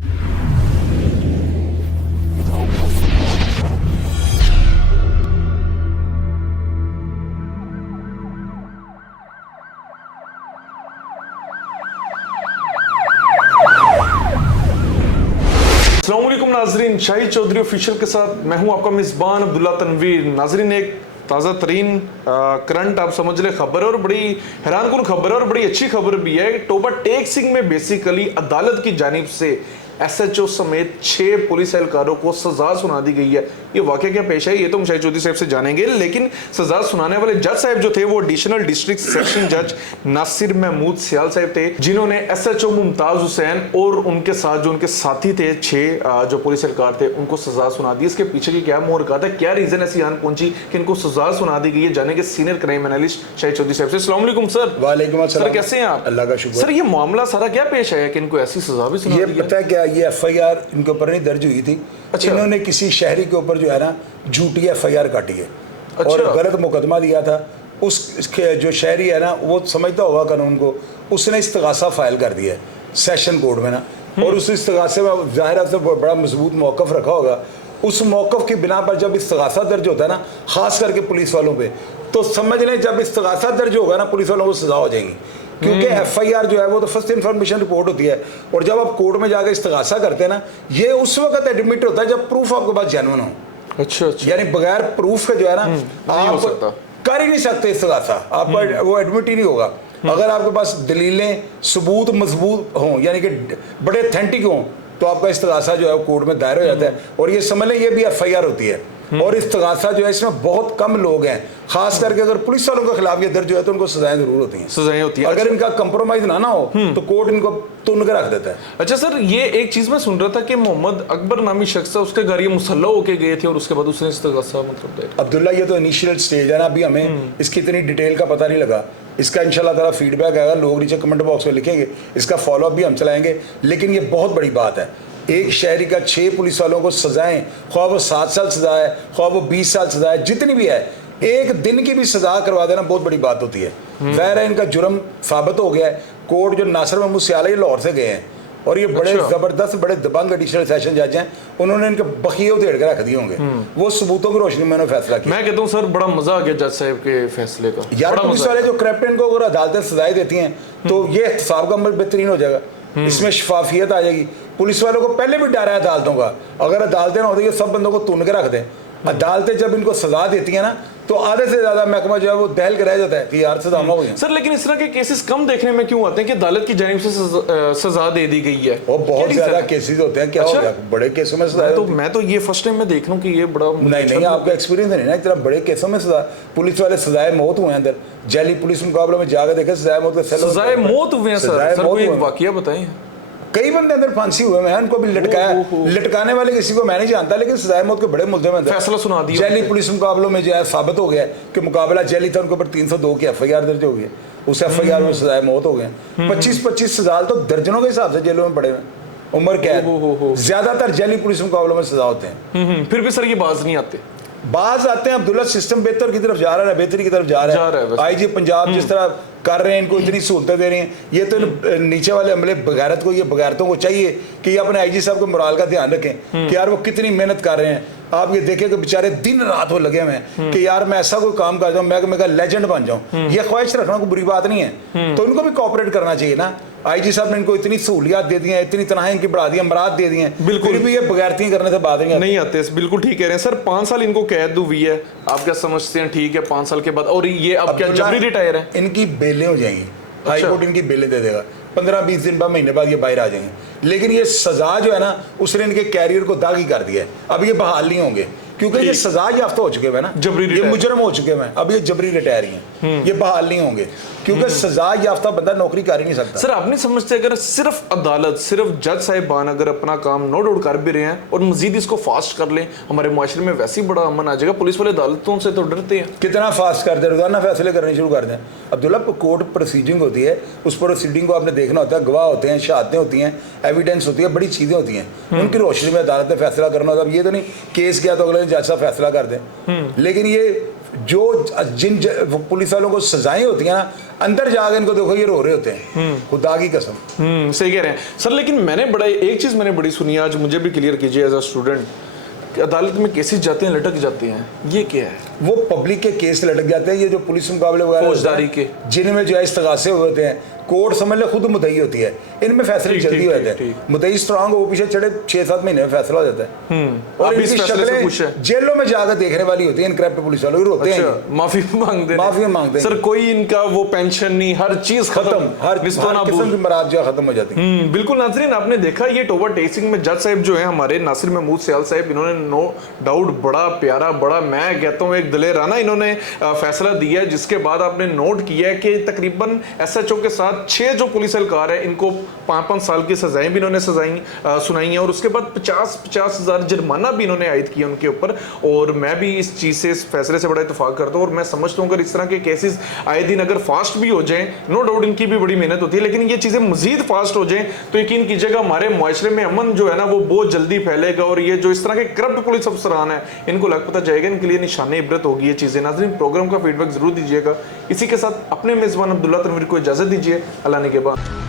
अस्सलामुअलैकुम नाजरीन, शाहिद चौधरी ऑफिशियल के साथ मैं हूं आपका मेज़बान अब्दुल्ला तनवीर। नाजरीन, एक ताज़ा तरीन करंट आप समझ ले खबर है और बड़ी हैरानकुन खबर है और बड़ी अच्छी खबर भी है। टोबा टेक सिंह में बेसिकली अदालत की जानिब से SHO समेत 6 पुलिस एहलकारों को सजा सुना दी गई है। ये वाकया क्या पेश है ये तो हम शाहिद चौधरी साहब से जानेंगे, लेकिन सजा सुनाने वाले जज साहब जो थे वो एडिशनल डिस्ट्रिक्ट सेशन जज नासिर महमूद सियाल साहब थे, जिन्होंने SHO मुमताज हुसैन और उनके साथ जो उनके साथी थे 6 जो पुलिस एहलकार थे उनको सजा सुना दी। इसके पीछे की क्या मोहरकत है, क्या रीजन ऐसी आन पहुंची कि इनको सजा सुना दी गई है, जानेंगे senior crime analyst Shahid Chaudhary साहब से। अस्सलाम वालेकुम सर। वालेकुम अस्सलाम। सर कैसे हैं आप? अल्लाह का शुक्र। सर ये मामला सारा क्या पेश आया कि इनको ऐसी सजा भी सुना दी ये पता है क्या, ये FIR इनके ऊपर नहीं दर्ज हुई थी। अच्छा। इन्होंने किसी शहरी के ऊपर जो है ना झूठी FIR काटी है। अच्छा। और गलत मुकदमा दिया था। उसके जो शहरी है ना वो समझता होगा कानून को, उसने इस्तगासा फाइल कर दिया है सेशन कोर्ट में ना, और उस इस्तगासे में जाहिर है बड़ा मजबूत मौक़िफ़ रखा होगा। उस मौक़िफ़ की बिना पर जब इस्तगासा दर्ज होता है ना, ख़ास करके पुलिस वालों पे, तो समझ लें जब इस्तगासा दर्ज होगा ना पुलिस वालों को सज़ा हो जाएगी, क्योंकि FIR जो है वो तो फर्स्ट इन्फॉर्मेशन रिपोर्ट होती है। और जब आप कोर्ट में जाकर इस्तगासा करते हैं ना, ये उस वक्त एडमिट होता है जब प्रूफ आपके पास जेन्युइन हो। अच्छा अच्छा, यानी बगैर प्रूफ के जो है ना आप कर ही नहीं सकते इस्तगासा, आपका वो एडमिट ही नहीं होगा। अगर आपके पास दलीलें सबूत मजबूत हों, यानी कि बड़े अथेंटिक हों, तो आपका इस्तगासा जो है वो कोर्ट में दायर हो जाता है। और ये समझ लें ये भी FIR होती है। और इस्तगासा जो है इसमें बहुत कम लोग हैं, खास करके अगर पुलिस वालों के खिलाफ ये दर्ज है तो उनको सजाएं जरूर होती हैं। सजाएं होती हैं। अगर इनका कंप्रोमाइज ना हो तो कोर्ट इनको तुन के रख देता है। अच्छा सर, ये एक चीज मैं सुन रहा था कि मोहम्मद अकबर नामी शख्स है, उसके घर ये मुसल्ला होके गए थे और उसके बाद उसने इस्तगासा मतलब अब्दुल्ला, ये तो इनिशियल स्टेज है ना, अभी हमें इसकी इतनी डिटेल का पता नहीं लगा। इसका इंशाल्लाह ताला फीडबैक आएगा, लोग नीचे कमेंट बॉक्स में लिखेंगे, इसका फॉलोअप भी हम चलाएंगे। लेकिन ये बहुत बड़ी बात है, एक शहरी का 6 पुलिस वालों को सजाएं, ख्वाह वो 7 साल सजा है, ख्वाह वो 20 साल सजा है, जितनी भी है, एक दिन की भी सजा करवा देना बहुत बड़ी बात होती है। ज़ाहिर है इनका जुर्म साबित हो गया है। कोर्ट जो नासिर महमूद सियाल है, ये लाहौर से गए हैं और ये बड़े ज़बरदस्त बड़े दबंग एडिशनल सेशन जज हैं। उन्होंने इनके बखिए उधेड़ के रख दिए होंगे, वो सबूतों की रोशनी में उन्होंने फैसला किया। मैं कहता हूँ सर बड़ा मजा आ गया जज साहब के फैसले का। यार पुलिस वाले जो करप्ट को अगर अदालतें सजाएं देती हैं तो ये एहतसाब का अमल बेहतरीन हो जाएगा, इसमें शफाफियत आ जाएगी। पुलिस वालों को पहले भी डर है अदालतों का, अगर अदालतें ना होती ये सब बंदों को तुन के रख दें। अदालतें जब इनको सजा देती हैं ना तो आधे से ज्यादा महकमा जो है वो दहल के रह जाता है कि यार सजा हो गई। सर लेकिन इस तरह के केसेस कम देखने में क्यों आते हैं कि अदालत की जानिब से सजा दे दी गई है? और बहुत ज्यादा केसेस होते हैं। क्या हो गया बड़े केसों में सजा? तो मैं तो ये फर्स्ट टाइम मैं देख रहा हूँ कि ये बड़ा नहीं आपका एक्सपीरियंस नहीं ना, इतना बड़े केसों में सजा। पुलिस वाले सजाए मौत हुए अंदर, जैली पुलिस मुकाबले में जाकर देखे सजाए मौत का सजाए मौत हुए हैं। सर कोई वाकया बताएं। कई बंदे अंदर फांसी हुए हैं, उनको भी लटकाया। लटकाने वाले किसी को मैं नहीं जानता, लेकिन सजाए मौत के बड़े मुल्ज़िम अंदर फैसला सुना दिया। जैली पुलिस मुकाबलों में जो है साबित हो गया कि मुकाबला जैली था, उनके ऊपर 302 की FIR दर्ज हो गई। उस FIR में सजाए मौत हो गए। 25-25 साल तो दर्जनों के हिसाब से जेलों में पड़े हुए, उम्र कैद। ज्यादातर जैली पुलिस मुकाबलों में सजा होते हैं। फिर भी सर ये बाज नहीं आते। बाज आते हैं अब्दुल्ला, सिस्टम बेहतर की तरफ जा रहा है, बेहतरी की तरफ जा रहा है। IG पंजाब जिस तरह कर रहे हैं, इनको इतनी सहूलतें दे रही हैं। ये तो नीचे वाले अमले बगैरत को, ये बगैरतों को चाहिए कि ये अपने IG साहब को मोराल का ध्यान रखें कि यार वो कितनी मेहनत कर रहे हैं। आप ये देखें कि बेचारे दिन रात वो लगे हुए हैं कि यार मैं ऐसा कोई काम कर जाऊँ, मैं मेगा लेजेंड बन जाऊँ। ये ख्वाहिश रखना कोई बुरी बात नहीं है, तो इनको भी कोऑपरेट करना चाहिए ना। IG साहब ने इनको इतनी सहूलियात दे दी हैं, इतनी तनहाई इनकी बढ़ा दी है, अमरात दे दी हैं, बिल्कुल भी ये बगैरती करने से बात नहीं आते। बिल्कुल ठीक कह रहे हैं सर। 5 साल इनको कैद हुई है, आप क्या समझते हैं? ठीक है 5 साल के बाद, और ये अब क्या जबरी रिटायर है? इनकी बेलें हो जाएंगी, हाई कोर्ट इनकी बेलें दे देगा, 15-20 दिन बाद, महीने बाद ये बाहर आ जाएंगे। लेकिन ये सजा जो है ना उसने इनके कैरियर को दागी कर दिया है। अब ये बहाल नहीं होंगे क्योंकि ये सजा याफ्ता हो चुके हैं ना, ये मुजरम हो चुके हैं। अब ये जबरी रिटायर हैं, ये बहाल नहीं होंगे क्योंकि सजा याफ्ता बंदा नौकरी कर ही नहीं सकता। सर आप नहीं समझते अगर सिर्फ अदालत, सिर्फ जज साहिबान अगर अपना काम नो डाउट कर भी रहे हैं और मजीद इसको फास्ट कर लें, हमारे मुआशरे में वैसे ही बड़ा अमन आ जाएगा। पुलिस वाले अदालतों से तो डरते हैं। कितना फास्ट कर दें, रोजाना फैसले करने शुरू कर दें। अब्दुल्ला कोर्ट प्रोसीडिंग होती है, उस प्रोसीडिंग को आपने देखना होता है, गवाह होते हैं, शहादतें होती हैं, एविडेंस होती है, बड़ी चीज़ें होती हैं, उनकी रोशनी में अदालत ने फैसला करना होता है। अब ये तो नहीं केस किया तो अगले दिन जज साहब फैसला कर दें। लेकिन ये जो जिन पुलिस वालों को सजाएं होती हैं ना, अंदर जाकर इनको देखो ये रो रहे होते हैं, खुदा की कसम। सही कह रहे हैं सर। लेकिन मैंने बड़ा एक चीज मैंने बड़ी सुनी, आज मुझे भी क्लियर कीजिए एज अ स्टूडेंट, अदालत में केसेस जाते हैं लटक जाते हैं, ये क्या है? वो पब्लिक के केस लटक जाते हैं, ये जो पुलिस मुकाबले वगैरह फौजदारी के, जिनमें जो है इस्तगासे हुए होते हैं, कोर्ट समझ ले खुद मुद्दई होती है, इनमें फैसले जल्दी हो जाते हैं। मुद्दई स्ट्रांग हो, पीछे चढ़े 6-7 महीने में फैसला हो जाता है। और इनकी शक्लें जेलों में जाकर देखने वाली होती है, इन करप्ट पुलिस वालों की, रोते हैं, माफी मांगते हैं सर। कोई इनका वो पेंशन नहीं, हर चीज खत्म, हर किस्म की मराद जो खत्म हो जाती है। बिल्कुल नाज़रीन, आपने देखा ये टोबर टेसिंग में जज साहब जो है हमारे नासिर महमूद सयाल साहब, इन्होंने नो डाउट बड़ा प्यारा, बड़ा मैं कहता हूँ एक दिलेराना इन्होंने फैसला दिया है, जिसके बाद आपने नोट किया है कि तकरीबन एसएचओ के साथ 6 जो पुलिस एहलकार है इनको 5-5 साल की सजाएं भी इन्होंने सुनाई हैं, और उसके बाद 50 हज़ार जुर्माना भी इन्होंने आयद किया उनके ऊपर। और मैं भी इस चीज़ से, इस फैसले से बड़ा इत्तेफाक करता हूँ, और मैं समझता हूँ अगर इस तरह के केसेस आए दिन अगर फास्ट भी हो जाएं, नो डाउट इनकी भी बड़ी मेहनत होती है, लेकिन ये चीज़ें मजीद फास्ट हो जाएं तो यकीन कीजिएगा हमारे मुआशरे में अमन जो है ना वो बहुत जल्दी फैलेगा, और ये जो इस तरह के करप्ट पुलिस अफसरान है इनको लग पता जाएगा, इनके लिए निशाने इबरत होगी ये चीज़ें। नाज़रीन, प्रोग्राम का फीडबैक जरूर दीजिएगा। इसी के साथ अपने मेज़बान अब्दुल्ला तनवीर को इजाज़त दीजिए। अल्लाह निगहबान।